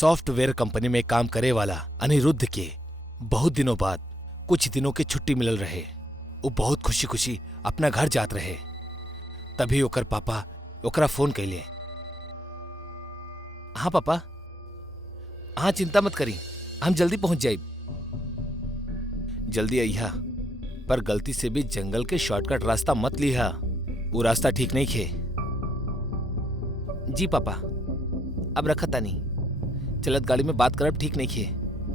Software company में काम करे वाला अनिरुद्ध के बहुत दिनों बाद कुछ दिनों की छुट्टी मिलल रहे। वो बहुत खुशी खुशी अपना घर जात रहे। तभी ओकर पापा ओकरा फोन कैले। हाँ पापा, हाँ चिंता मत करी, हम जल्दी पहुंच जाए। जल्दी अइहा, पर गलती से भी जंगल के शॉर्टकट रास्ता मत लिहा, वो रास्ता ठीक नहीं खे। जी पापा, अब रखा तानी, चलत गाड़ी में बात करब ठीक नहीं खे।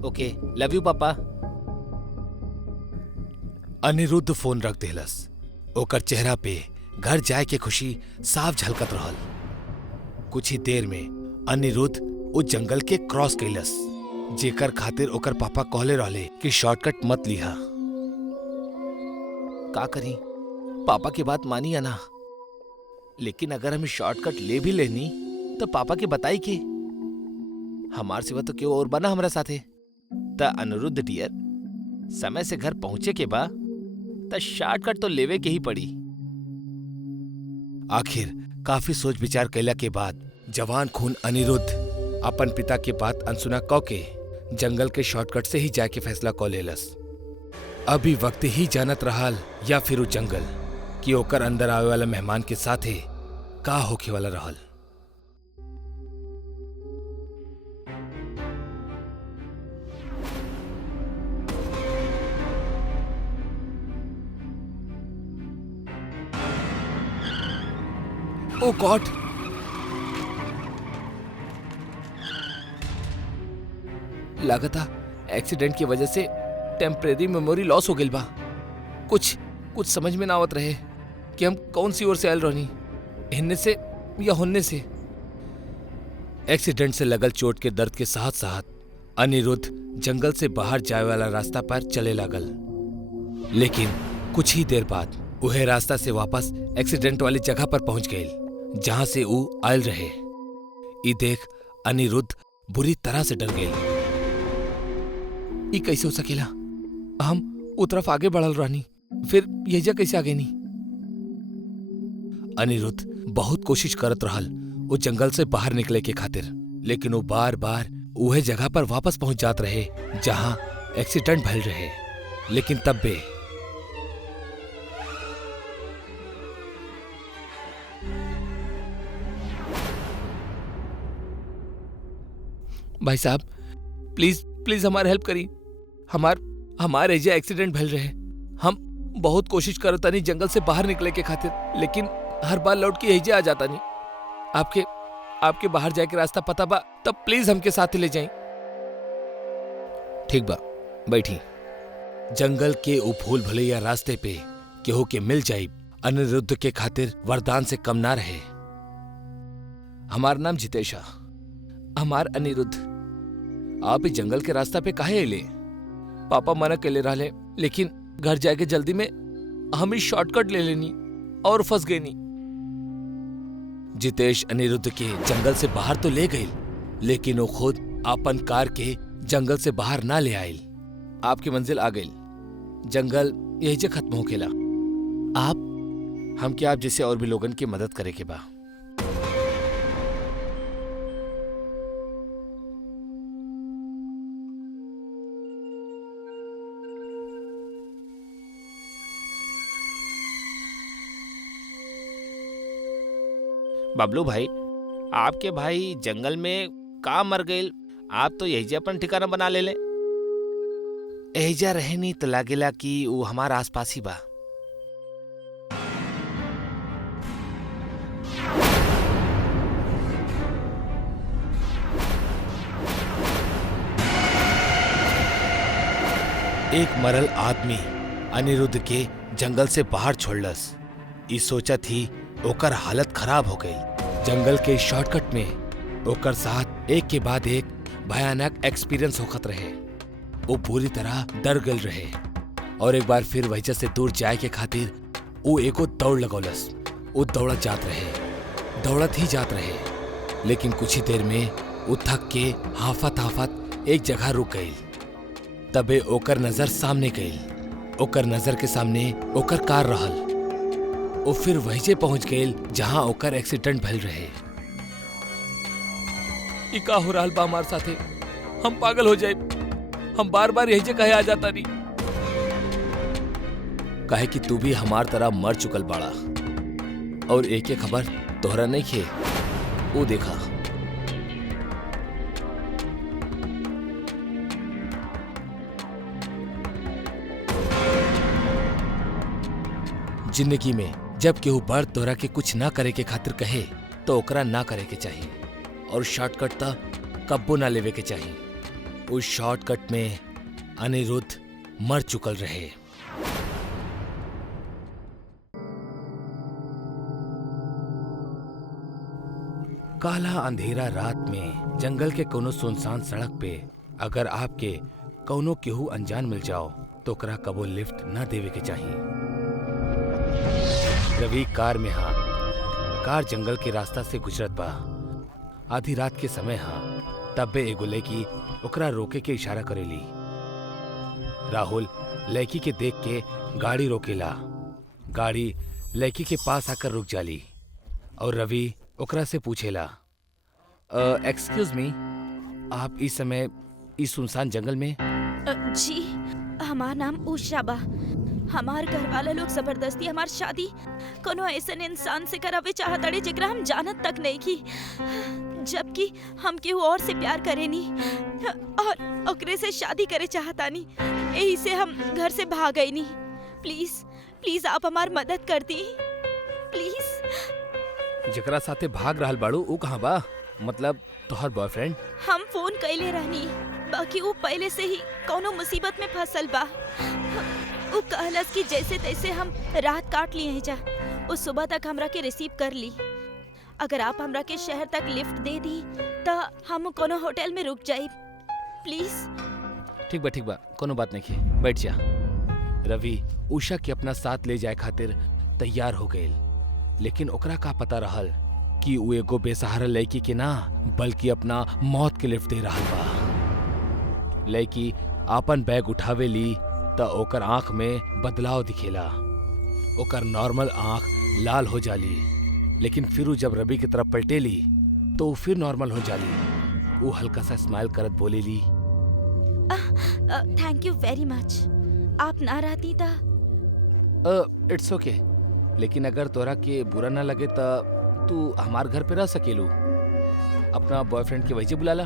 ओके, लव यू पापा। अनिरुद्ध फोन रख देलस। ओकर चेहरा पे घर जाए के खुशी साफ झलकत रहल। कुछ ही देर में अनिरुद्ध उस जंगल के क्रॉस कैलस, जेकर खातिर ओकर पापा कहले रहले कि शॉर्टकट मत लिहा। का करी, पापा की बात मानी या ना? लेकिन अगर हम शॉर्टकट ले भी लेनी तो पापा के बताई के हमार सिवा तो क्यों और बना हमरा साथे। त अनिरुद्ध डियर, समय से घर पहुंचे के बाद त शॉर्टकट तो लेवे के ही पड़ी। आखिर काफी सोच विचार कैला के बाद जवान खून अनिरुद्ध अपन पिता के बात अनसुना कौ के जंगल के शॉर्टकट से ही जाके फैसला कौ लेलस। अभी वक्त ही जानत रहल या फिर वो जंगल कि ओकर अंदर आवे वाला मेहमान के साथे का होके वाला रहल। ओ गॉड, लागता एक्सीडेंट की वजह से टेम्परेरी मेमोरी लॉस हो गई बा। कुछ समझ में ना आवत रहे कि हम कौन सी ओर से आयल रहनी, हिन्ने से या हुन्ने से। एक्सीडेंट से लगल चोट के दर्द के साथ साथ अनिरुद्ध जंगल से बाहर जाए वाला रास्ता पर चले लागल। लेकिन कुछ ही देर बाद वह रास्ता से वापस एक्सीडेंट वाली जगह पर पहुंच गए जहां से वो आयल रहे। ई देख अनिरुद्ध बुरी तरह से डर गए। ई कैसे हो सकेला? हम उ तरफ आगे बढ़ल रहनी, फिर यही कैसे आगे नहीं? अनिरुद्ध बहुत कोशिश करत रहल वो जंगल से बाहर निकले के खातिर, लेकिन वो बार बार उहे जगह पर वापस पहुंच जात रहे जहां एक्सीडेंट भइल रहे। लेकिन तब भी भाई साहब, प्लीज हमारे हेल्प करी। हमारे एजे एक्सीडेंट भइल रहे। हम बहुत कोशिश करता नहीं जंगल से बाहर निकले के खातिर, लेकिन हर बार लौट के एजे आ जाता नहीं। आपके बाहर जाए के रास्ता पता बा? तब प्लीज हमके साथ ले जाएं। ठीक बा, बैठी। जंगल के उ भूल भुलैया रास्ते पे केहू के मिल जाई अनिरुद्ध के खातिर वरदान से कम ना रहे। हमार नाम जितेश, हमार अनिरुद्ध। आप इस जंगल के रास्ता पे काहे अइले? पापा मना कैले रहले, लेकिन घर जाके जल्दी में हम ही शॉर्टकट ले लेनी और फंस गए नी। जितेश अनिरुद्ध के जंगल से बाहर तो ले गई, लेकिन वो खुद अपन कार के जंगल से बाहर ना ले आयल। आपकी मंजिल आ गई। जंगल यही से खत्म हो खेला। हम क्या आप जैसे और भी लोगन की मदद करे के बा। बबलू भाई, आपके भाई जंगल में का मर गए? आप तो यही अपन ठिकाना बना ले। एहिजा रहे नहीं तो लागेला कि वो हमारा आसपास ही बा। एक मरल आदमी अनिरुद्ध के जंगल से बाहर छोड़लस। ई सोचा थी ओकर हालत खराब हो गई। जंगल के शॉर्टकट में ओकर साथ एक के बाद एक भयानक एक्सपीरियंस होखत रहे। वो पूरी तरह डर गल रहे और एक बार फिर वजह से दूर जाए के खातिर वो एगो दौड़ लगौलस। वो दौड़त ही जात रहे, लेकिन कुछ ही देर में वो थक के हाफत एक जगह रुक गई। तबे ओकर नजर सामने गई। ओकर नजर के सामने ओकर कार रहल। वो फिर वहीं पहुंच गए जहां ओकर एक्सीडेंट भइल रहे। ई का हो रहल बा हमार साथे? हम पागल हो जाए। हम बार बार यही जे कहे आ जाता नहीं। काहे कि तू भी हमार तरह मर चुकल बाड़ा और एक एक खबर तोहरा नहीं खे। वो देखा जिंदगी में जब केहू बड़ तोहरा के कुछ ना करे के खातिर कहे तो ओकरा ना करे के चाहिए और शॉर्टकट त कब्बो ना लेवे के चाहिए। उस शॉर्टकट में अनिरुद्ध मर चुकल रहे। काला अंधेरा रात में जंगल के कोनो सुनसान सड़क पे अगर आपके कौनो केहू अनजान मिल जाओ तो ओकरा कबो लिफ्ट ना देवे के चाहिए। रवि कार में हा। कार जंगल के रास्ता से गुजरत बा। आधी रात के समय हा। तब्बे एगो लड़की ओकरा रोके के इशारा करेली। राहुल लड़की के देख के गाड़ी रोकेला। गाड़ी लड़की के पास आकर रुक जाली और रवि ओकरा से पूछेला, एक्सक्यूज मी, आप इस समय इस सुनसान जंगल में? जी, हमार नाम उषा बा। हमार घर वाला लोग जबरदस्ती हमार शादी कोनो ऐसे इंसान से करावे चाहताड़े जेकरा हम जानत तक नहीं की, जबकि हम केहू और से प्यार करेनी और ओकरे से शादी करे चाहतानी। यही से हम घर से भाग गईनी। प्लीज प्लीज आप हमार मदद कर दी प्लीज। जेकरा साथे भाग रहल बाड़ू ऊ कहाँ बा? मतलब तोहर बॉयफ्रेंड? हम फोन कइले रहनी, बाकी वो पहले से ही कोनो मुसीबत में फंसल बा। वो कहलस कि जैसे तैसे हम रात काट लिए जा। वो सुबह तक हमरा के रिसीव कर ली। अगर आप हमरा के शहर तक लिफ्ट दे दी तो हम कोनो होटल में रुक जाए प्लीज। ठीक बा, कोनो बात नहीं, बैठ जा। रवि उषा के अपना साथ ले जाए खातिर तैयार हो गए, लेकिन ओकरा का पता रहल कि वो एगो बेसहारा लड़की के ना बल्कि अपना मौत के लिफ्ट दे रहल बा। लड़की आपन बैग उठावे ली तो ओकर आंख में बदलाव दिखेला। ओकर नॉर्मल आंख लाल हो जाली, लेकिन फिर वो जब रवि की तरफ पलटेली तो वो फिर नॉर्मल हो जाली। वो हल्का सा स्माइल करत बोलेली, थैंक यू वेरी मच। आप ना रहती था। इट्स ओके, लेकिन अगर तोरा के बुरा ना लगे तो तू हमार घर पे रह सकेलू। अपना बॉयफ्रेंड के वजह बुलाला।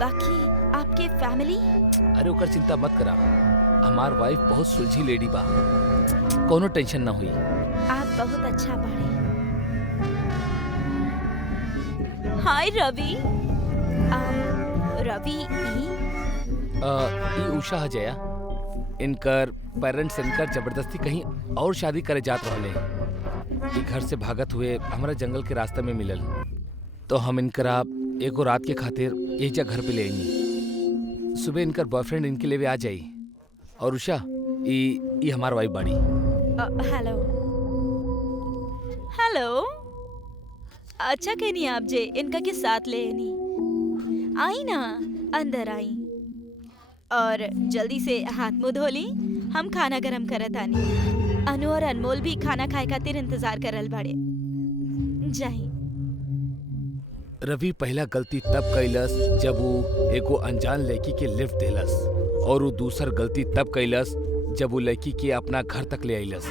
बाकी आपके फैमिली? अरे ओकर चिंता मत करा, हमार वाइफ बहुत सुलझी लेडी बा, कोनो टेंशन ना हुई। आप बहुत अच्छा बाड़े। हाय रवि। रवि ई उषा है जया। इनकर पेरेंट्स इनकर जबरदस्ती कहीं और शादी करे जात रहले। घर से भागत हुए हमारा जंगल के रास्ते में मिलल तो हम इनकरा एगो रात के खातिर एक जगह घर पे ले आईनी। सुबह इनकर बॉयफ्रेंड इनके लिए आ जाई। और उषा ई हमार वाइफ बाड़ी। Hello hello. अच्छा कहनी आप जे इनका के साथ ले आनी। आई ना, अंदर आई और जल्दी से हाथ मुंह धोली। हम खाना गरम करत आनी। अनु और अनमोल भी खाना खाए खातिर इंतजार करल बाड़े। जाई। रवि पहला गलती तब कैलस जब वो एगो अनजान लड़की के लिफ्ट देलस, और वो दूसर गलती तब कैलस जब वो लड़की के अपना घर तक ले आइलस।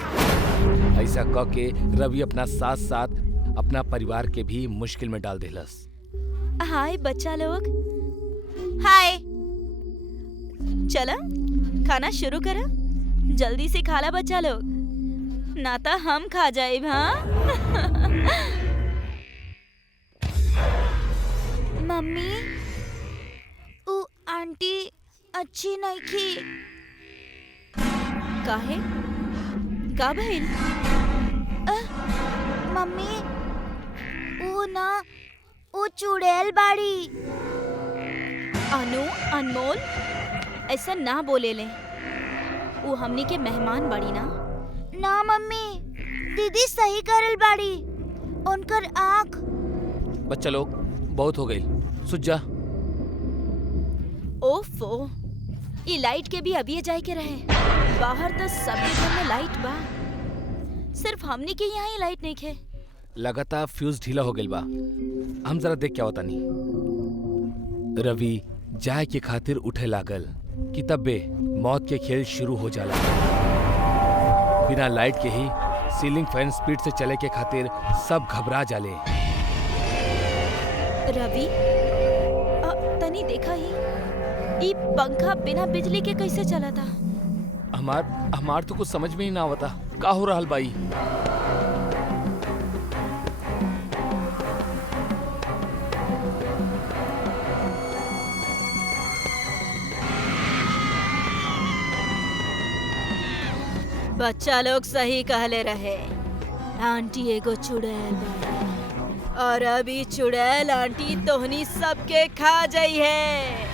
ऐसा कह के रवि अपना साथ साथ अपना परिवार के भी मुश्किल में डाल देलस। हाय बच्चा लोग। हाय। चला खाना शुरू करा। जल्दी से खाला बच्चा लोग, ना तो हम खा जाए। हाँ मम्मी, ऊ आंटी अच्छी नहीं थी। काहे? का बहन? मम्मी ऊ चुड़ैल बाड़ी। अनु अनमोल ऐसा ना बोले ले। वो हमनी के मेहमान बाड़ी ना। ना मम्मी, दीदी सही करल बाड़ी। उनकर आँख। बच्चा लोग बहुत हो गई, सुझ जा। ओफो, ये लाइट के भी अभी जाए के रहे। बाहर तो सबके घर में लाइट बा, सिर्फ हमनी के यहाँ ही लाइट नहीं खे। लगातार फ्यूज ढीला हो गइल बा। हम जरा देख क्या होता नहीं। रवि जाए के खातिर उठे लागल कि तब्बे मौत के खेल शुरू हो जाला। बिना लाइट के ही सीलिंग फैन स्पीड से चले के खातिर सब घबरा जाले। रवि तनी देखा ही ई पंखा बिना बिजली के कैसे चला था? हमार तो कुछ समझ में ही ना आवता का हो रहल बाई। बच्चा लोग सही कहले रहे। आंटी एगो चुड़ैल बाड़ी और अभी चुड़ैल आंटी तोहनी सबके खा जाई है।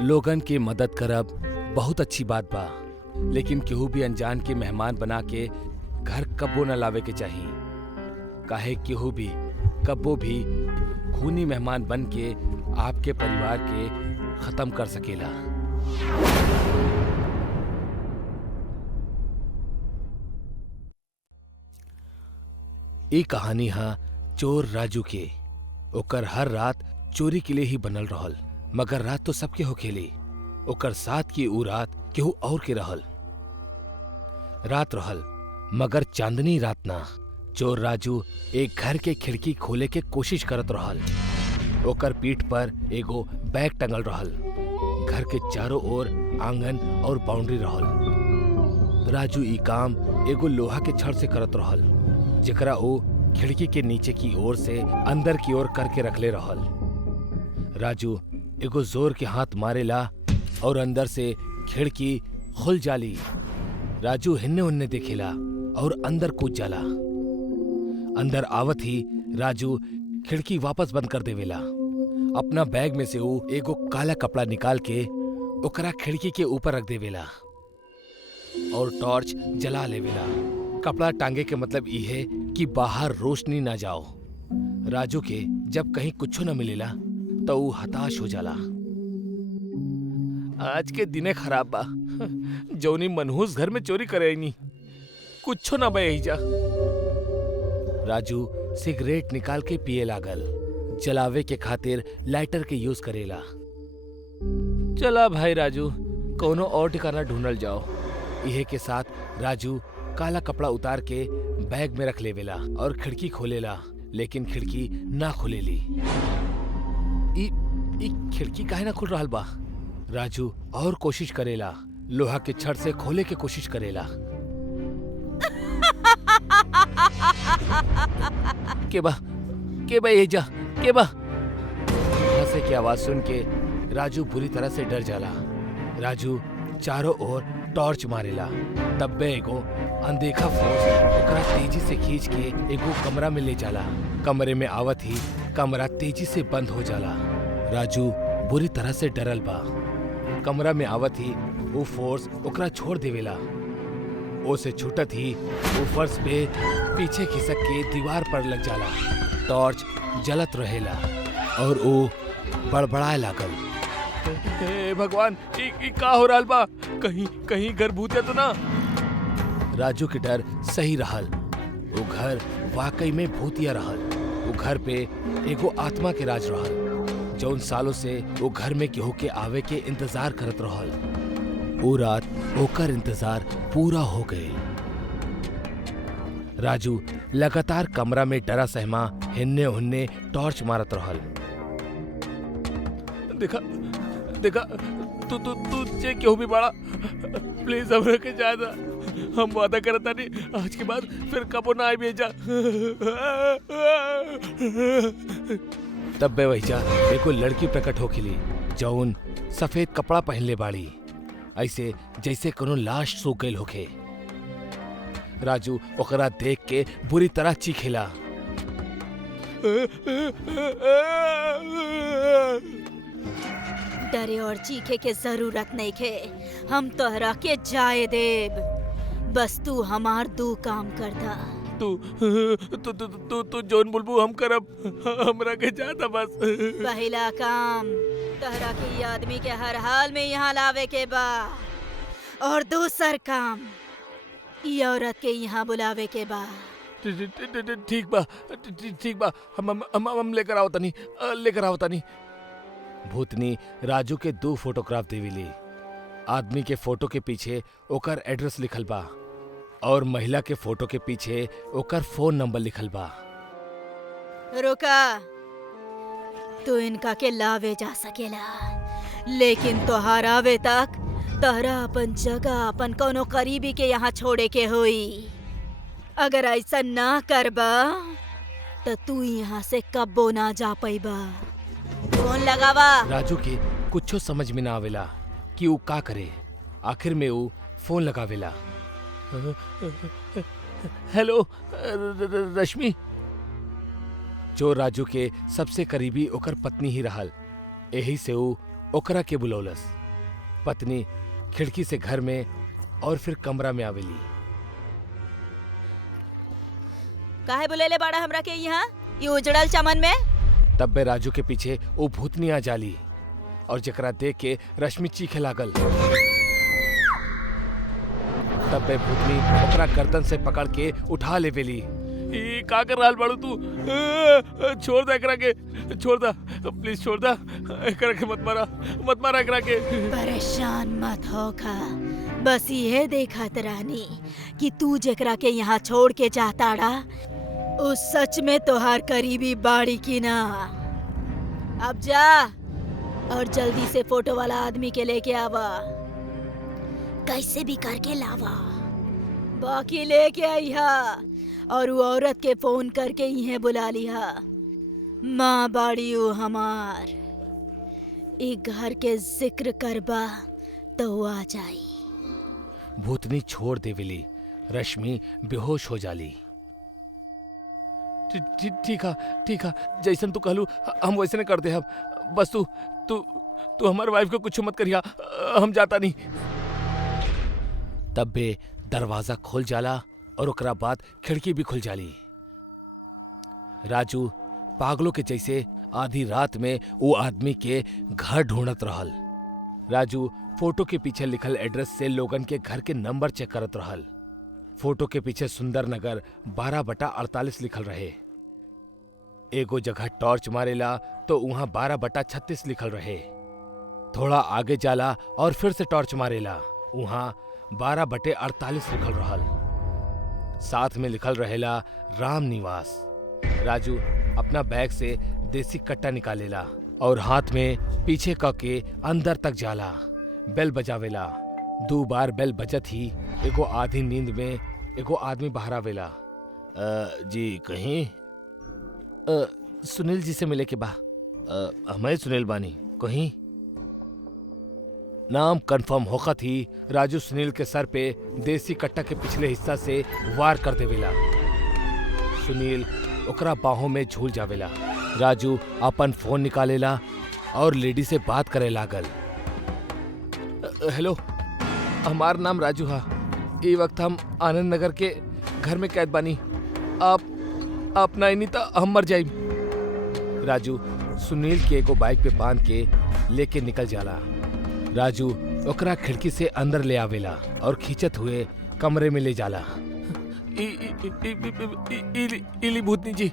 लोगन की मदद करब बहुत अच्छी बात बा, लेकिन केहू भी अनजान के मेहमान बना के घर कब्बो न लावे के चाहिए। काहे केहू भी कब्बो भी खूनी मेहमान बन के आपके परिवार के खत्म कर सकेला। ई कहानी हा चोर राजू के। ओकर हर रात चोरी के लिए ही बनल रहल, मगर रात तो सबके होखेली। ओकर साथ की ऊ रात केहू और के रहल। रात रहल मगर चांदनी रात ना। चोर राजू एक घर के खिड़की खोले के कोशिश करत रहल। ओकर पीठ पर एगो बैग टंगल रहल। घर के चारों ओर आंगन और बाउंड्री रहल। राजू ई काम एगो लोहा के छड़ से करत रहल, जेकरा ओ खिड़की के नीचे की ओर से अंदर की ओर करके रखले रहल। राजू एगो जोर के हाथ मारेला और अंदर से खिड़की खुल जाली। राजू हिन्ने उन्ने देखेला और अंदर कूद जाला। अंदर आवत ही राजू खिड़की वापस बंद कर देवेला। अपना बैग में से वो एगो काला कपड़ा निकाल के ओकरा खिड़की के ऊपर रख देवेला और टॉर्च जला लेवेला। कपड़ा टांगे के मतलब ई है कि बाहर रोशनी ना जाओ। राजू के जब कहीं कुछ न मिलेला तो वो हताश हो जाला। आज के दिने खराब बा। जौनी मनहूस घर में चोरी करे नहीं, कुछ ना बे जा। राजू सिगरेट निकाल के पिए लागल। जलावे के खातिर लाइटर के यूज करेला। चला भाई राजू, कोनो और ठिकाना ढूंढल जाओ। इहे के साथ राजू काला कपड़ा उतार के बैग में रख लेवेला और खिड़की खोलेला, लेकिन खिड़की ना खुलेली। ई खिड़की काहे ना खुल रहल बा? राजू और कोशिश करेला, लोहा के छड़ से खोले के कोशिश करेला। के बा ये जा के बा। हंसे की आवाज सुन के राजू बुरी तरह से डर जाला। राजू चारों ओर टॉर्च मारेला। तब्बे एगो अनदेखा फोर्स ओकरा तेजी से खींच के एगो कमरा में ले जाला। कमरे में आवत ही कमरा तेजी से बंद हो जाला। राजू बुरी तरह से डरल बा। कमरा में आवत ही वो फोर्स ओकरा छोड़ देवेला। ओसे छूटत ही वो फर्श पे पीछे खिसक के दीवार पर लग जाला। टॉर्च जलत रहेला और वो बड़बड़ाए लागल। हे भगवान, ई का हो रहल बा? कहीं घर भूतिया तो ना? राजू के डर सही रहल। वो घर वाकई में भूतिया रहल। वो घर पे एगो आत्मा के राज रहल, जौन सालों से वो घर में केहू के आवे के इंतजार करत रहल। वो रात ओकर इंतजार पूरा हो गए। राजू लगातार कमरा में डरा सहमा हिन्ने हुन्ने टॉर्च मारत रहल। देखा तू जे केहू भी बड़ा, प्लीज हमरा के जा दा। हम वादा करता नहीं आज के बाद फिर कबो ना आई भेजा। तब बे वहीजा एको लड़की प्रकट हो खिली, जौन सफेद कपड़ा पहनले बाड़ी, ऐसे जैसे कोनो लाश सूख गइल होखे। राजू ओकरा देख के बुरी तरह चीखेला। डरे और चीखे के जरूरत नहीं खे। हम तोहरा के जाए देब। बस तू हमार दो काम कर दा। तू जोन बुलबू हम करब, हमरा के जाता बस। पहला काम तहरा के ई आदमी के हर हाल में यहाँ लावे के बा, और दूसर काम ई औरत के यहाँ बुलावे के बा। ठीक बा, हम लेकर आओ तनी। भूतनी राजू के 2 फोटोग्राफ देविली। आदमी के फोटो के पीछे ओकर एड्रेस लिखल बा और महिला के फोटो के पीछे ओकर फोन नंबर लिखल बा। रुका, तू इनका के लावे जा सकेला, लेकिन तोहार आवे तक तहरा अपन जगह अपन कोनो करीबी के यहाँ छोड़े के होई। अगर ऐसा ना करबा तो तू यहाँ से कब्बो ना जा पाइबा। फोन लगावा। राजू के कुछो समझ में ना आवेला कि ऊ का करे। आखिर में ऊ फोन लगावेला। हेलो रश्मि। जो राजू के सबसे करीबी ओकर पत्नी ही रहल, यही से ऊ ओकरा के बुलौलस। पत्नी खिड़की से घर में और फिर कमरा में आवेली। काहे बुलेले बाड़ा हमरा के यहाँ ये उजड़ल चमन में? तब बे राजू के पीछे वो भूतनी आ जाली और जकरा देख के रश्मि चीखे लागल। तब बे भूतनी ओकरा गर्दन से पकड़ के उठा लेवेली। ई का कर रहल बाड़ू तू? छोड़ दे एकरा के, छोड़ दा प्लीज, छोड़ दा एकरा के, मत मारा एकरा के। परेशान मत होखा, बस ये देखत रानी कि तू जेकरा के यहाँ छोड़ के जाताड़ा उस सच में तोहार करीबी बाड़ी की ना। अब जा और जल्दी से फोटो वाला आदमी के लेके आवा, कैसे भी करके लावा। बाकी लेके आईहा और वो औरत के फोन करके इन्हें बुला लिहा। माँ बाड़ी ऊ हमार, ई घर के जिक्र करबा तो वो आ जाई। भूतनी छोड़ देवेली। रश्मि बेहोश हो जाली। ठीक है, जैसन तू कहलू हम वैसे कर दे। बस तू हमारे वाइफ को कुछ मत करिया, हम जाता नहीं। तब बे दरवाजा खोल जाला और ओकरा बाद खिड़की भी खुल जाली। राजू पागलों के जैसे आधी रात में वो आदमी के घर ढूंढत रहल। राजू फोटो के पीछे लिखल एड्रेस से लोगन के घर के नंबर चेक करत रहल। फोटो के पीछे सुंदर नगर 12/48 लिखल रहे। एगो जगह टॉर्च मारेला तो वहां 12/36 लिखल रहे। थोड़ा आगे जाला और फिर से टॉर्च मारेला, वहां 12/48 लिखल रहल। साथ में लिखल रहेला राम निवास। राजू अपना बैग से देसी कट्टा निकालेला और हाथ में पीछे के अंदर तक जाला। बेल बजावेला। 2 बार बेल बजत ही एगो आधी नींद में एगो आदमी बाहर आवेला। जी कहीं? सुनील जी से मिले के बा। हमें सुनील बानी कहीं? नाम कंफर्म होखत ही राजू सुनील के सर पे देसी कट्टा के पिछले हिस्सा से वार कर देवेला। सुनील ओकरा बाहों में झूल जावेला। राजू अपन फोन निकालेला और लेडी से बात करे लागल। हेलो, हमार नाम राजू हा। ये वक्त हम आनंद नगर के घर में कैद बानी। आप ना नहीं तो हम मर जाइब। राजू सुनील के एगो बाइक पे बांध के लेके निकल जाला। राजू ओकरा खिड़की से अंदर ले आवेला और खींचत हुए कमरे में ले जाला। इली भूतनी जी,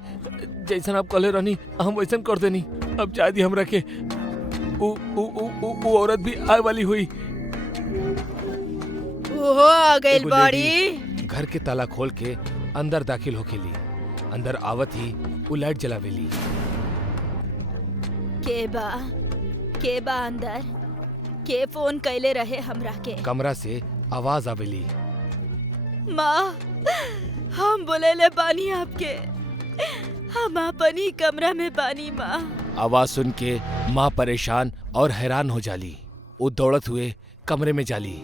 जैसन आप कहले रहनी हम वैसन कर देनी। अब शायद हमरा के वो औरत भी आए वाली हुई। ओहो आ गइल बाड़ी। घर के ताला खोल के अंदर दाखिल होकेली। अंदर आवत ही वो लाइट जलावेली। के बा अंदर? के फोन कैले रहे हमरा के? कमरा से आवाज आवेली। माँ, हम बोलेले बानी आपके, हम अपनी कमरा में बानी माँ। आवाज सुन के माँ परेशान और हैरान हो जाली। वो दौड़त हुए कमरे में जाली।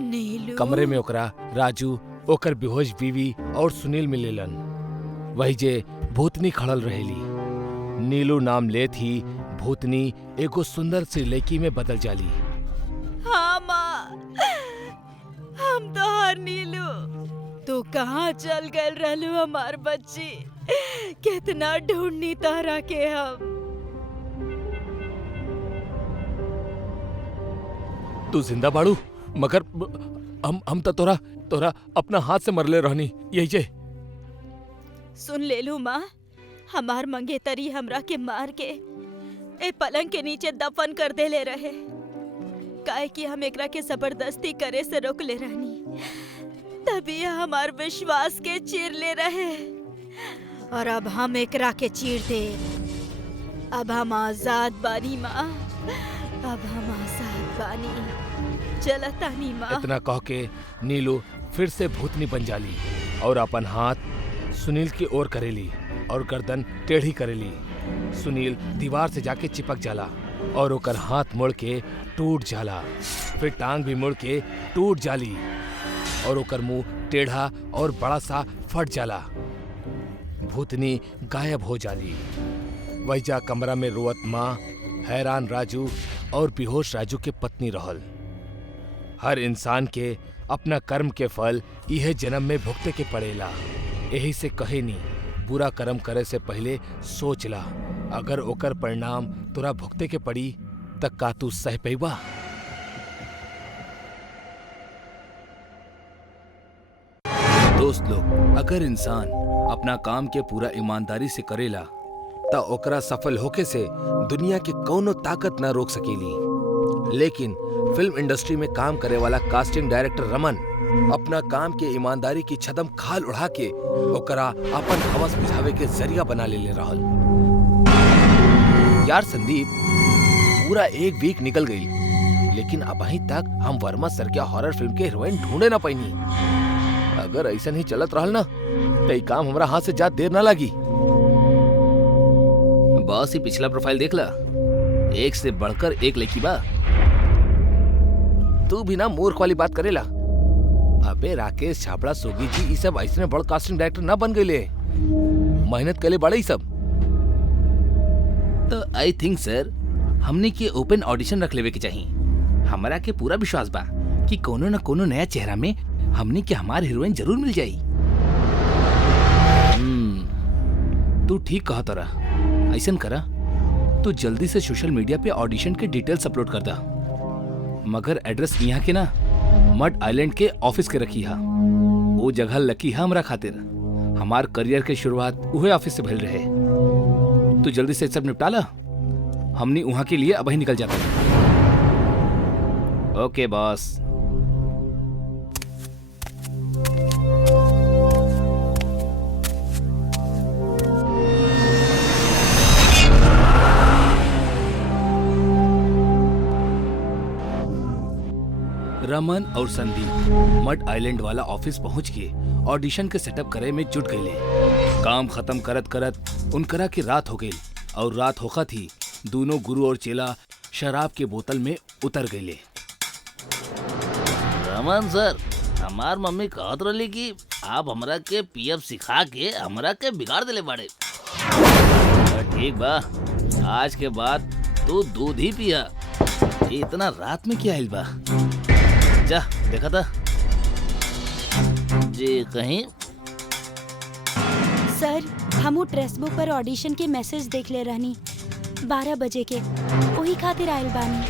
नीलू। कमरे में ओकरा राजू, ओकर बेहोश बीवी और सुनील मिलेलन। वही जे भूतनी खड़ल रहेली। नीलू नाम लेत ही भूतनी एगो सुंदर सी लड़की में बदल जाली। हाँ माँ, हम हमार नीलू, तू कहाँ चल गए रहलू हमार बच्ची? कितना ढूंढनी तारा के हम। तू जिंदा बाड़ू, मगर हम तो तोरा अपना हाथ से मरले रहनी यही जे। सुन ले लू माँ, हमार मंगेतरी हमरा के मार के ए पलंग के नीचे दफन कर देले रहे, काहे कि हम एकरा के जबरदस्ती करे से रोक ले रहनी, तभी हमार विश्वास के चीर ले रहे। और अब हम एकरा के चीर दे। अब हम आजाद बानी माँ, अब हम आजाद बानी। चलतानी माँ। इतना कह के नीलू फिर से भूतनी बन जाली और अपन हाथ सुनील की ओर करेली और गर्दन टेढ़ी करेली। सुनील दीवार से जाके चिपक जाला और ओकर हाथ मुड़ के टूट जाला, फिर टांग भी मुड़ के टूट जाली और ओकर मुंह टेढ़ा और बड़ा सा फट जाला। भूतनी गायब हो जाली। वहीजा कमरा में रोवत माँ, हैरान राजू और बेहोश राजू के पत्नी रहल। हर इंसान के अपना कर्म के फल यह जन्म में भुगते के पड़ेला। यही से कहे नी, बुरा कर्म करे से पहले सोच ला, अगर ओकर परिणाम तोरा भुगते के पड़ी तक का तू सह पैबा? दोस्त लोग, अगर इंसान अपना काम के पूरा ईमानदारी से करेला ता ओकरा सफल होके से दुनिया के कौनो ताकत न रोक सकेली। लेकिन फिल्म इंडस्ट्री में काम करे वाला कास्टिंग डायरेक्टर रमन अपना काम के ईमानदारी की छदम खाल उड़ा के ओकरा अपन हवस बुझावे के जरिया बना ले रहल। यार संदीप, पूरा एक वीक निकल गई, लेकिन अभी तक हम वर्मा सर के हॉरर फिल्म के हीरोइन ढूंढे ना पाईनी। अगर ऐसा नहीं चलत रहल ना तो ये काम हमरा हाथ से जा देर ना लगी। बॉस ही पिछला प्रोफाइल देख ला, एक से बढ़कर एक लड़की बा। तू भी ना मूर्ख वाली बात करेला। अबे राकेश छापड़ा सोगी जी ये सब ऐसे बड़ कास्टिंग डायरेक्टर ना बन गए, मेहनत करे बड़े सब। तो आई थिंक सर हमने के ओपन ऑडिशन रख लेवे के चाहिए। हमारा के पूरा विश्वास बा कि कोनो न कोनो नया चेहरा में हमने के हमार हीरोइन जरूर मिल जाई। तू ठीक कहा तोरा। ऐसा करा, तू जल्दी से सोशल मीडिया पे ऑडिशन के डिटेल्स अपलोड कर दा, मगर एड्रेस यहाँ के ना मड आइलैंड के ऑफिस के रखी हा। वो जगह लकी है हमरा खातिर। हमार करियर के शुरुआत उहे ऑफिस से भइल रहे। तू जल्दी से सब निपटा ला, हमनी वहाँ के लिए अब ही निकल जाता है। ओके बॉस। रमन और संदीप मड आइलैंड वाला ऑफिस पहुंच के ऑडिशन के सेटअप करे में जुट गए। काम खत्म करत करत उनकरा की रात हो गई और रात होखा थी दोनों गुरु और चेला शराब के बोतल में उतर गए। रमन सर, हमार मम्मी कहत रही कि आप हमरा के पीएफ सिखा के हमरा के बिगाड़ देले बाड़े। ठीक बा, आज के बाद तू दूध ही पिया। इतना रात में क्या आइल बा? जा देखा था जी कहीं। सर, हमू ड्रेस बुक पर ऑडिशन के मैसेज देख ले रहनी 12 बजे के, वही खातिर आयल बानी।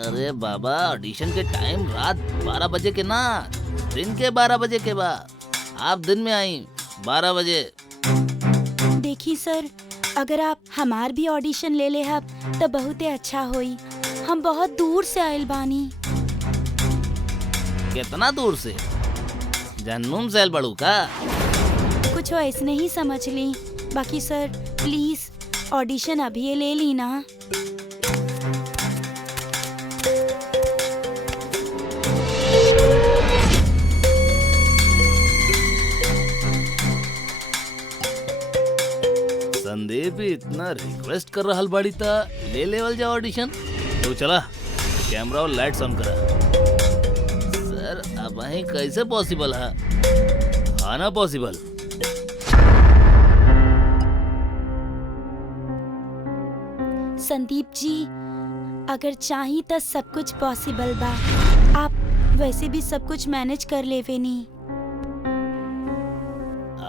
अरे बाबा, ऑडिशन के टाइम रात 12 बजे के ना, दिन के 12 बजे के बा। आप दिन में आई 12 बजे। देखी सर, अगर आप हमार भी ऑडिशन ले ले हब तो बहुत अच्छा होई। हम बहुत दूर से आयल बानी। कितना दूर से? जन्नूम से आयल बड़ू का? कुछ ऐसे नहीं समझ ली। बाकी सर प्लीज ऑडिशन अभी ले ली ना। संदीप इतना रिक्वेस्ट कर रहा बड़ी ता ले लेवल जा ऑडिशन। तो चला कैमरा और लाइट्स ऑन करा। सर अब वहीं कैसे पॉसिबल है? हाँ ना पॉसिबल। संदीप जी, अगर चाही तो सब कुछ पॉसिबल बा। आप वैसे भी सब कुछ मैनेज कर लेवे नी।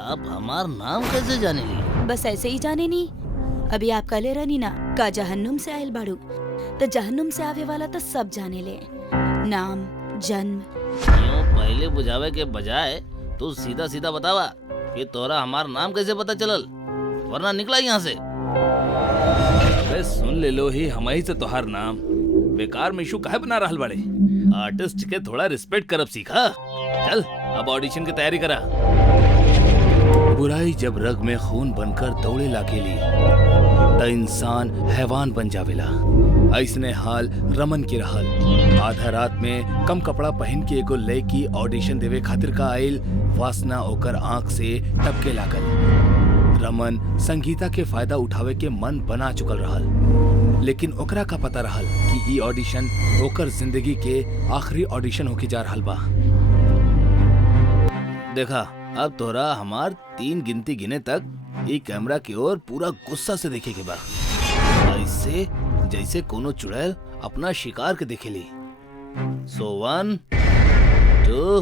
आप हमार नाम कैसे जाने ली? बस ऐसे ही जाने नी। अभी आप कहले रहनी ना का जहन्नुम से आयल बाड़ू, तो जहन्नुम से आवे वाला तो सब जाने ले, नाम, जन्म। यूं पहले बुझावे के बजाय तू सीधा सीधा बतावा कि तोरा हमार नाम कैसे पता चलल, वरना निकला यहाँ से। अबे सुन ले लो ही हमारी से तोहार नाम, बेकार में इशू काहे बना रहल बड़े। आर्टिस्ट के थोड़ा रिस्पेक्ट करब सीखा। चल अब ऑडिशन की तैयारी करा। बुराई जब रग में खून बनकर दौड़े लागेली त इंसान हैवान बन जावेला। ऐसने हाल रमन के रहल। आधा रात में कम कपड़ा पहन के एगो लड़की ऑडिशन देवे खातिर का आइल, वासना ओकर आंख से टपके लागल। रमन संगीता के फायदा उठावे के मन बना चुकल रहल, लेकिन ओकरा का पता रहल कि ई ऑडिशन ओकर जिंदगी के आखिरी ऑडिशन होके जा रहल बा। देखा, अब तोरा हमार 3 गिनती गिने तक ये कैमरा की ओर पूरा गुस्सा से देखे के बा, ऐसे जैसे कोनो चुड़ैल अपना शिकार के देखेली। सो 1 2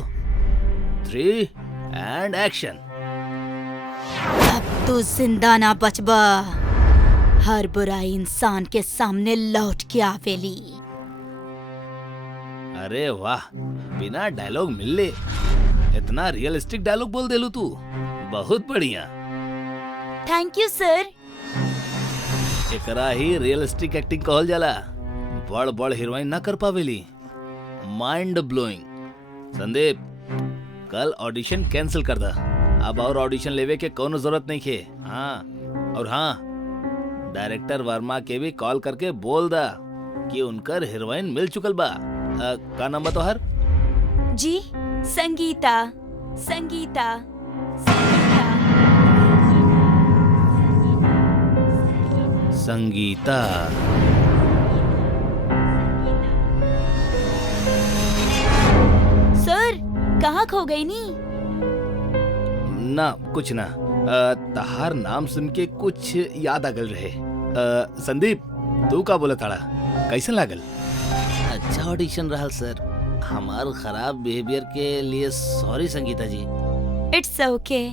3 एंड एक्शन। अब तो जिंदा ना बचबा। हर बुराई इंसान के सामने लौट के आवेली। अरे वाह, बिना डायलॉग मिलले इतना रियलिस्टिक डायलॉग बोल देलू तू, बहुत बढ़िया। थैंक यू सर। एकरा ही रियलिस्टिक एक्टिंग कहल जाला। बड़ बड़ हीरोइन ना कर पावेली। Mind blowing. संदीप, कल ऑडिशन कैंसिल कर दा। अब और ऑडिशन लेवे के कोनो जरूरत नहीं खे। हाँ, और हाँ, डायरेक्टर वर्मा के भी कॉल करके बोल दा कि उनकर हीरोइन मिल चुकल बा। का नाम बा तोहर? जी, संगीता। संगीता, संगीता। सर कहाँ खो गई नी? ना कुछ ना, तहार नाम सुन के कुछ याद आ गल रहे। संदीप, तू का बोला ताड़ा, कैसन लागल? अच्छा ऑडिशन रहल सर। हमार खराब बिहेवियर के लिए सॉरी संगीता जी। इट्स ओके।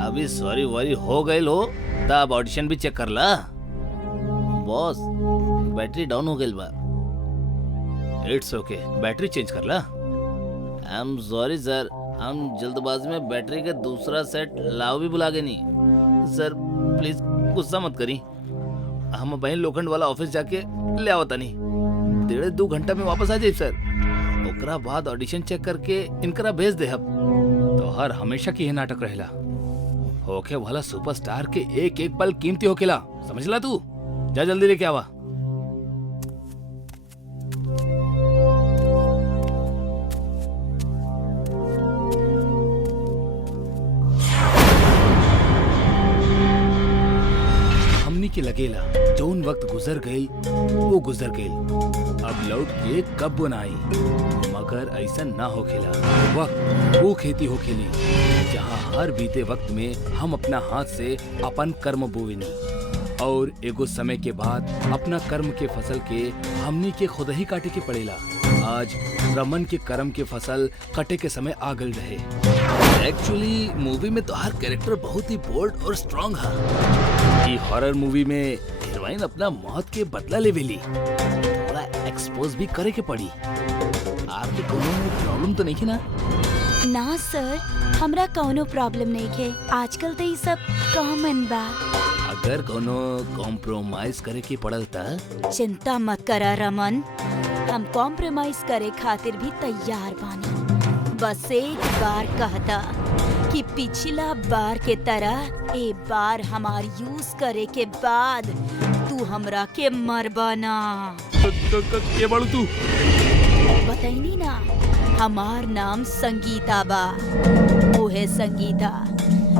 अभी सॉरी वॉरी हो गए लो, तब ऑडिशन भी चेक कर ला। बॉस, बैटरी डाउन हो गई बा। इट्स ओके, बैटरी चेंज कर ला। आई एम सॉरी सर, हम जल्दबाजी में बैटरी के दूसरा सेट लाओ भी बुला गए नहीं। सर प्लीज गुस्सा मत करी। हम बहन लोखंड वाला ऑफिस जाके ले आवता नहीं। 1.5-2 घंटा में वापस आ जाए सर। ओकरा बाद ऑडिशन चेक करके इनकरा भेज दे। अब तो हर हमेशा की ये नाटक रहेला। होके वाला सुपरस्टार के एक एक पल कीमती होकेला, समझला तू? जा जल्दी लेके आवा। हमनी के लगेला जौन वक्त गुजर गई वो गुजर गई, अब लौट के कब न आई। मगर ऐसा ना होखेला। वक्त वो खेती होखेली जहाँ हर बीते वक्त में हम अपना हाथ से अपन कर्म बोवेनी, और एगो समय के बाद अपना कर्म के फसल के हमनी के खुद ही काटे के पड़ेला। आज रमन के कर्म के फसल कटे के समय आ गल रहे। एक्चुअली मूवी में तो हर कैरेक्टर बहुत ही बोल्ड और स्ट्रांग है। कि हॉरर मूवी में हीरोइन अपना मौत के बदला लेवेली, थोड़ा एक्सपोज भी करे के पड़ी। आपके कोनो प्रॉब्लम तो नहीं है ना? ना सर, हमरा कौनो प्रॉब्लम नहीं है। आजकल तो ये सब कॉमन बा। अगर कोनो कॉम्प्रोमाइज करे के पड़ल त चिंता मत करा रमन, हम कॉम्प्रोमाइज करे खातिर भी तैयार बानी। बस एक बार कहता कि पिछला बार के तरह ए बार हमार यूज करे के बाद तू हमरा के मरबाना। के बाड़ू तू? बताइनी ना, हमार नाम संगीता बा। ओहे संगीता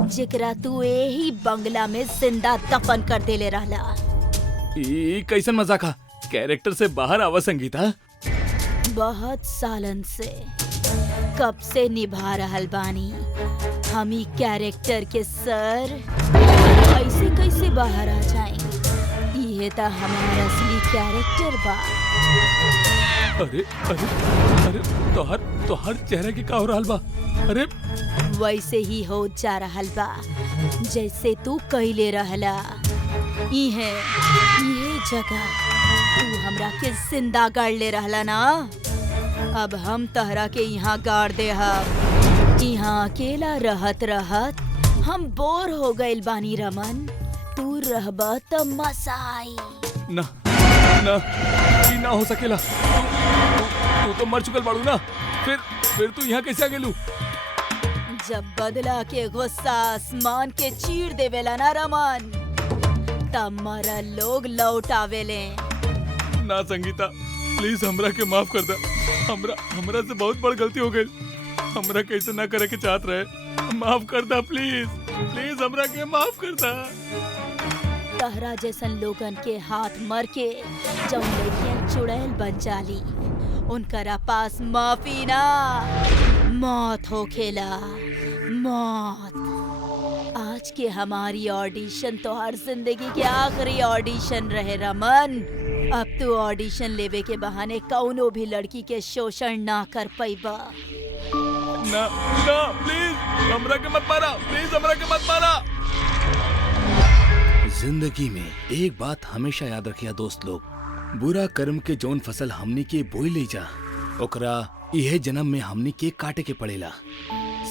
जेकरा तू यही बंगला में जिंदा दफन कर देले रहला। ई कैसन मजाक? कैरेक्टर से बाहर आवा संगीता। बहुत सालन से कब से निभा रहल बानी हम ही कैरेक्टर के सर। ऐसे कैसे बाहर आ जाए? इहे त हमारा असली कैरेक्टर बा। अरे अरे अरे तोहर चेहरे की का हो रहल बा? अरे वैसे ही हो जा रहल बा जैसे तू कइले रहला। इहे जगह तू हमरा के जिंदा गाड़ ले रहला ना, अब हम तहरा के यहाँ गाड़ दे। यहाँ अकेला रहत रहत हम बोर हो गइल बानी रमन। तू रहबा त मजा आई। ना ना ई ना हो सकेला। तू तो मर चुकल बाड़ू ना, फिर तू यहाँ कैसे आ गेलू? जब बदला के गुस्सा आसमान के चीर देवेला ना रमन, तब मरल लोग लौट आवेले। ना संगीता, प्लीज हमरा के माफ कर दा। हमरा से बहुत बड़ गलती हो गई। हमरा कैसे ना करे के चाहत रहे। माफ कर दा प्लीज हमरा के माफ कर दा। तहरा जैसन लोगन के हाथ मर के जौन लड़कियन चुड़ैल बन जाली, उनकरा पास माफी ना मौत होखेला, मौत। आज के हमारी ऑडिशन तो हर जिंदगी के आखिरी ऑडिशन रहे रमन। अब तू ऑडिशन लेवे के बहाने कौनो भी लड़की के शोषण ना कर पैबा। ना प्लीज हमरा के मत मारा, प्लीज हमरा के मत मारा। जिंदगी में एक बात हमेशा याद रखिया दोस्त लोग, बुरा कर्म के जौन फसल हमनी के बोई ले जा, ओकरा इहे जन्म में हमनी के काटे के पड़ेला।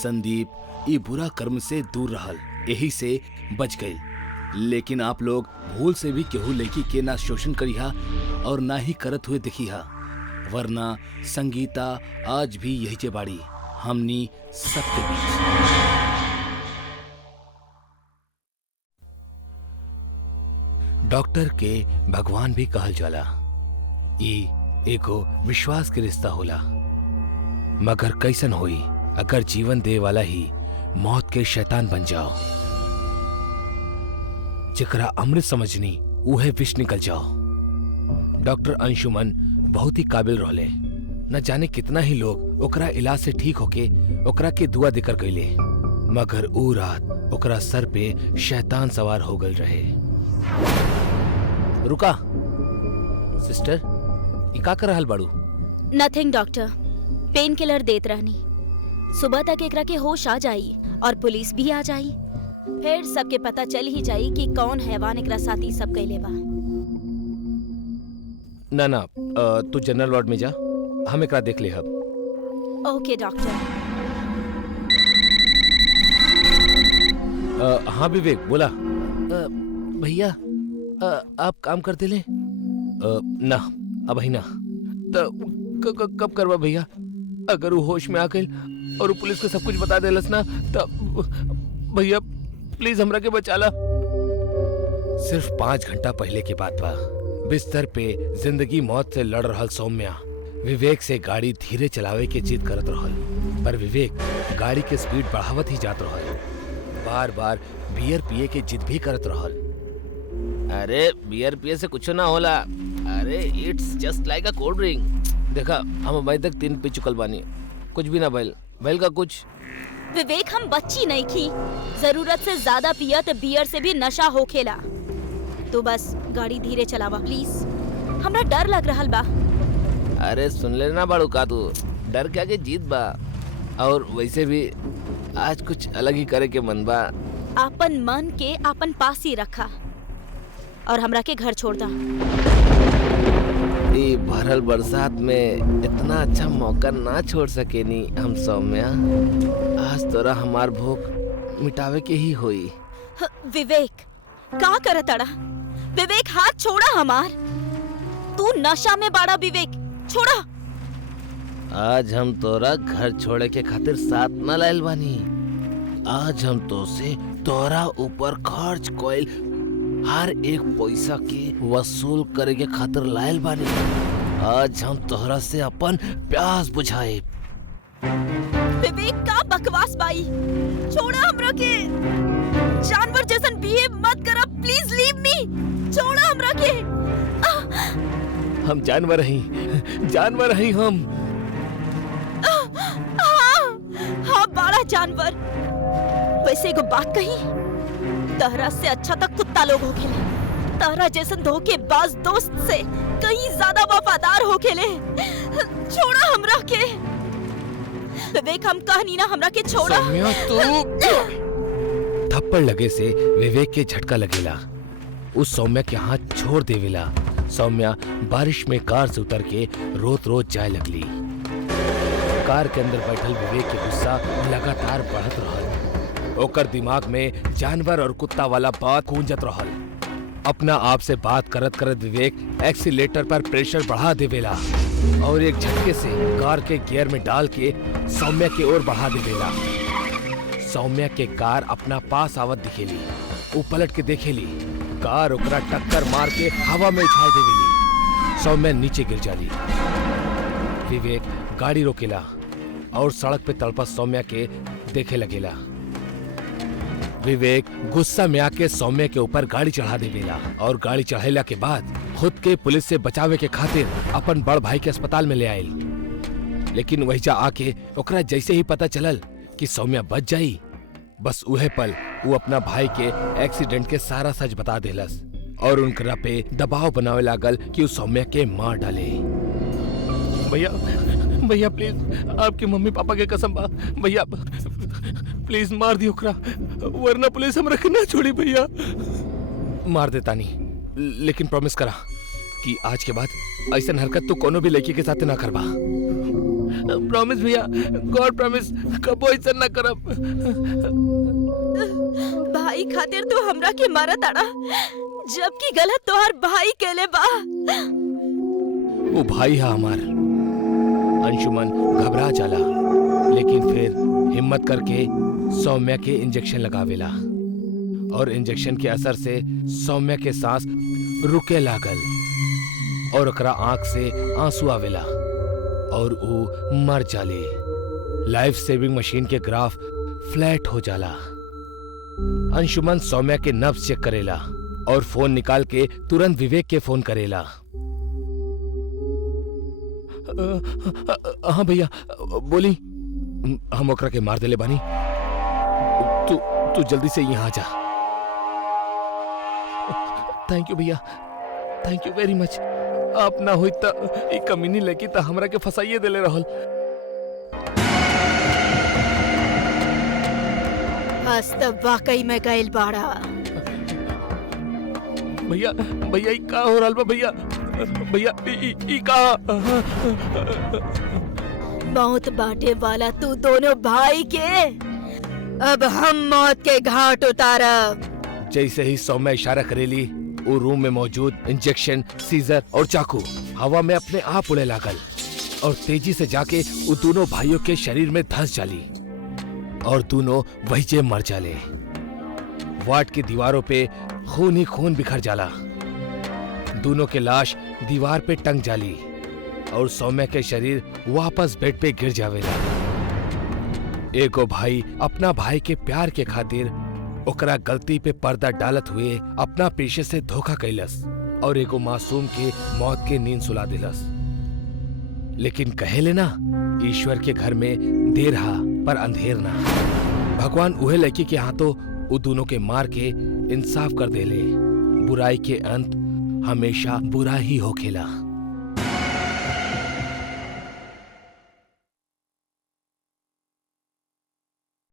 संदीप ई बुरा कर्म से दूर रहल, यही से बच गई। लेकिन आप लोग भूल से भी केहू लड़की के ना शोषण करिहा और ना ही करत हुए दिखिहा, वरना संगीता आज भी यही जे बाड़ी हमनी सबके बीच। डॉक्टर के भगवान भी कहल जाला। ई एगो विश्वास के रिश्ता होला, मगर कैसन होई अगर जीवन दे वाला ही मौत के शैतान बन जाओ। जेकरा अमृत समझनी उहे विष निकल जाओ। डॉक्टर अंशुमन बहुत ही काबिल रहले। न जाने कितना ही लोग ओकरा इलाज से ठीक होके ओकरा के दुआ देकर गईले, मगर ऊ रात ओकरा सर पे शैतान सवार हो गल रहे। रुका सिस्टर, ई का कर रहल बाड़ू? नथिंग डॉक्टर, पेन किलर देत रहनी। सुबह तक एकरा के होश आ जाई और पुलिस भी आ जाई, फिर सबके पता चल ही जाई कि कौन हैवान एकरा साथी सब कैले बा। ना तू जनरल वार्ड में जा, हम एकरा देख ले हब। ओके डॉक्टर। हाँ विवेक बोला। भैया आप काम करते ले? ना अब ही ना। तो कब करवा भैया? अगर वो होश में आ गई और वो पुलिस को सब कुछ बता देलस ना, तब भैया प्लीज हमरा के बचाला। सिर्फ 5 घंटा पहले की बात बा। बिस्तर पे जिंदगी मौत से लड़ रहल सौम्या विवेक से गाड़ी धीरे चलावे के जिद करत रहल, पर विवेक गाड़ी के स्पीड बढ़ावत ही जात रहल। बार बार बियर पिए के जिद भी करत रहल। अरे बियर पिए से कुछ ना होला। अरे it's just like a cold drink. देखा हम अभी तक 3 पी चुकल बानी, कुछ भी ना बैल का कुछ। विवेक हम बच्ची नहीं की, जरूरत से ज्यादा पिया तो बियर से भी नशा हो खेला। तो बस गाड़ी धीरे चलावा प्लीज, हमरा डर लग रहा बा। अरे सुन लेना बाड़ू का तू, डर के आगे जीत बा। और वैसे भी आज कुछ अलग ही करे के मन बा। आपन मन के आपन पास ही रखा और हमरा के घर छोड़ दा। ये भरल बरसात में इतना अच्छा मौका ना छोड़ सके नी हम सौम्या। आज तोरा हमार भूख मिटावे के ही होई। विवेक का करतड़ा? विवेक हाथ छोड़ा हमार। तू नशा में बाड़ा विवेक, छोड़ा। आज हम तोरा घर छोड़े के खातिर साथ न लाइल बानी। आज हम तो से तोरा ऊपर खर्च कोइल हर एक पैसा के वसूल करे के खातिर लाइल बानी। आज हम तोहरा से अपन प्यास बुझाए। विवेक का बकवास बाई, छोड़ा हमरा के। जानवर जैसन बिहेव मत करा प्लीज, लीव मी। छोड़ा हमरा के। हम जानवर ही हम। हाँ बड़ा जानवर। वैसे एगो बात कही, तहरा से अच्छा तक कुत्ता लोग हो खेला। तारा जैसन धोखेबाज दोस्त से कहीं ज्यादा वफादार हो खेले। छोड़ा हमरा के। विवेक, हम कहनी ना हमरा के छोड़ा। सौम्या तू। थप्पड़ लगे से विवेक के झटका लगेला। उस सौम्या के हाथ छोड़ देवेला। सौम्या बारिश में कार से उतर के रोत रोत जाए लगली। कार के अंदर बैठल विवेक के गुस्सा लगातार बढ़त रहल। ओकर दिमाग में जानवर और कुत्ता वाला बात गूंजत रहल। अपना आप से बात करत करत विवेक एक्सीलेटर पर प्रेशर बढ़ा देवेला और एक झटके से कार के गियर में डाल के सौम्या की ओर बढ़ा देवेला। सौम्या के कार अपना पास आवत दिखेली। वो पलट के देखेली, कार ओकरा टक्कर मार के हवा में उछाल देवेली। सौम्या नीचे गिर जाली। विवेक गाड़ी रोकेला और सड़क पे तड़पत सौम्या के देखे लगेला। विवेक गुस्सा में आके सौम्या के ऊपर गाड़ी चढ़ा देवेला और गाड़ी चढ़ेला के बाद खुद के पुलिस से बचावे के खातिर अपन बड़ भाई के अस्पताल में ले आयल। लेकिन वहीजा आके ओकरा जैसे ही पता चलल कि सौम्या बच जाई, बस उहे पल वो अपना भाई के एक्सीडेंट के सारा सच बता देलस और उनकरा पे दबाव बनावे लागल कि वो सौम्या के मार डाले। भैया भैया प्लीज, आपके मम्मी पापा के कसम बा भैया, प्लीज मार दियो ओकरा, वरना पुलिस हमरा के ना छोड़ी भैया। मार देता नहीं, लेकिन प्रॉमिस करा कि आज के बाद ऐसा हरकत तो कोनो भी लड़की के साथ ना करबा। प्रॉमिस भैया, गॉड प्रॉमिस, कबो ऐसा ना करब। भाई खातिर तू हमरा के मारा ताड़ा, जबकि गलत तोहर भाई केले बा। वो भाई है हमार। अंशुमन घबरा जाला, लेकिन फिर हिम्मत करके सौम्या के इंजेक्शन लगावेला और इंजेक्शन के असर से सौम्या के सांस रुके लागल और ओकरा आंख से आंसू आवेला और वो मर जाले। लाइफ सेविंग मशीन के ग्राफ फ्लैट हो जाला। अंशुमन सौम्या के नब्ज चेक करेला और फोन निकाल के तुरंत विवेक के फोन करेला। हाँ भैया बोली, हम ओकरा के मार देले बानी। तू जल्दी से यहाँ आ जा। थैंक यू भैया, थैंक यू वेरी मच। आप ना हुई त एक कमीनी लगी त हमरा के फसाइए देले रहल। आज तो वाकई में गइल बाड़ा। भैया भैया, ई का हो रहल बा भैया? भैया ई का? मौत बांटे वाला तू दोनों भाई के, अब हम मौत के घाट उतारब। जैसे ही सौम्या इशारा करेली, वो रूम में मौजूद इंजेक्शन, सीजर और चाकू हवा में अपने आप उड़े लागल और तेजी से जाके वो दोनों भाइयों के शरीर में धंस जाली और दोनों वहीजे मर जाले। वार्ड की दीवारों पे खून ही खून बिखर जाला। दोनों के लाश दीवार पे टंग जाली और सौम्या के शरीर वापस बेड पे गिर जावेला। एगो भाई अपना भाई के प्यार के खातिर ओकरा गलती पे पर्दा डालत हुए अपना पेशे से धोखा कैलस और एगो मासूम के मौत के नींद सुला दिलस। लेकिन कहेले ना, ईश्वर के घर में देर हा पर अंधेर ना। भगवान उहे लड़की के हाथों वो दोनों के मार के इंसाफ कर देले। बुराई के अंत हमेशा बुरा ही होखेला।